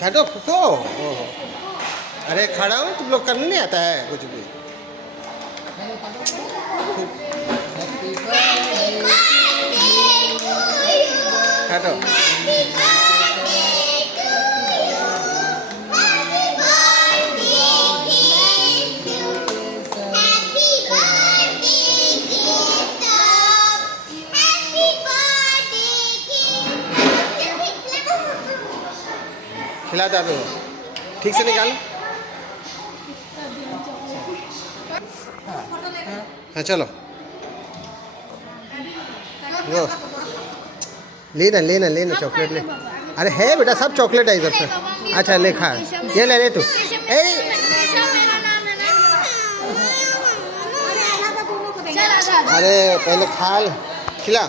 खाटो फूको। ओहो, अरे खड़ा हो, तुम लोग करने नहीं आता है कुछ भी। खाटो। खिला दो, ठीक से निकाल। हाँ चलो, वो लेना लेना लेना चॉकलेट ले। अरे है बेटा, सब चॉकलेट है इधर से। अच्छा ले खा, ये ले ले तू। ए अरे पहले खा, खिला।